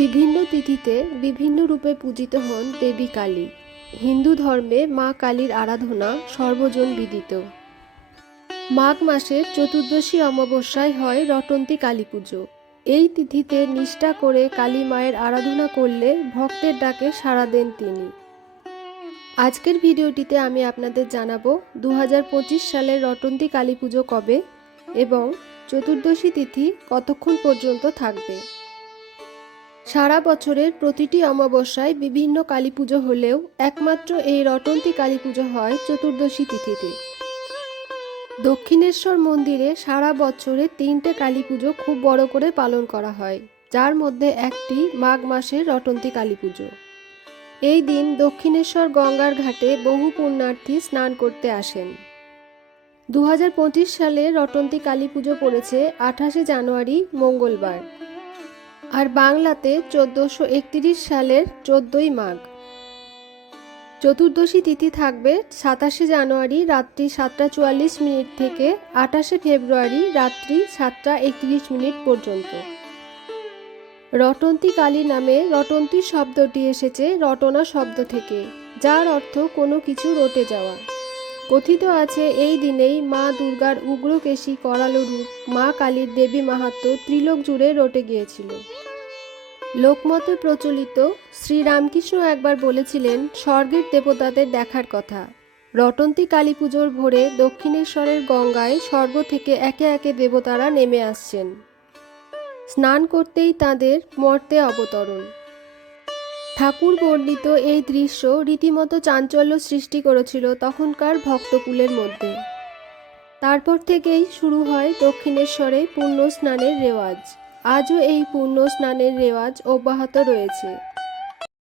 বিভিন্ন তিথিতে বিভিন্ন রূপে পূজিত হন দেবী কালী। হিন্দু ধর্মে মা কালীর আরাধনা সর্বজন বিদিত। মাঘ মাসের চতুর্দশী অমাবস্যায় হয় রটন্তী কালী পুজো। এই তিথিতে নিষ্ঠা করে কালী মায়ের আরাধনা করলে ভক্তের ডাকে সাড়া দেন তিনি। আজকের ভিডিওটিতে আমি আপনাদের জানাব দু হাজার সালের রটন্তী কালী পুজো কবে এবং চতুর্দশী তিথি কতক্ষণ পর্যন্ত থাকবে। সারা বছরের প্রতিটি অমাবস্যায় বিভিন্ন কালী পুজো হলেও একমাত্র এই রটন্তী কালী পুজো হয় চতুর্দশী তিথিতে। দক্ষিণেশ্বর মন্দিরে সারা বছরে তিনটে কালী পুজো খুব বড় করে পালন করা হয়, যার মধ্যে একটি মাঘ মাসের রটন্তী কালী পুজো এই দিন দক্ষিণেশ্বর গঙ্গার ঘাটে বহু পুণ্যার্থী স্নান করতে আসেন। দু হাজার পঁচিশ সালে রটন্তী কালী পুজো পড়েছে আঠাশে জানুয়ারি মঙ্গলবার। আর বাংলাতে চোদ্দোশো একত্রিশ সালের চোদ্দই মাঘ। চতুর্দশী তিথি থাকবে সাতাশে জানুয়ারি রাত্রি সাতটা চুয়াল্লিশ মিনিট থেকে আঠাশে ফেব্রুয়ারি রাত্রি সাতটা একত্রিশ মিনিট পর্যন্ত। রটন্তী কালী নামে রটন্তী শব্দটি এসেছে রটনা শব্দ থেকে, যার অর্থ কোনো কিছু রটে যাওয়া। কথিত আছে এই দিনেই মা দুর্গার উগ্রকেশী করালো রূপ মা কালীর দেবী মাহাত্ম ত্রিলোক জুড়ে রটে গিয়েছিল। লোকমতে প্রচলিত শ্রীরামকৃষ্ণ একবার বলেছিলেন, স্বর্গের দেবতাদের দেখার কথা। রটন্তী কালী পুজোর ভোরে দক্ষিণেশ্বরের গঙ্গায় স্বর্গ থেকে একে একে দেবতারা নেমে আসছেন। স্নান করতেই তাদের মর্তে অবতরণ। ঠাকুর বর্ণিত এই দৃশ্য রীতিমতো চাঞ্চল্য সৃষ্টি করেছিল তখনকার ভক্তকুলের মধ্যে। তারপর থেকেই শুরু হয় দক্ষিণেশ্বরে পুণ্য স্নানের রেওয়াজ। আজও এই পুণ্য স্নানের রেওয়াজ অব্যাহত রয়েছে।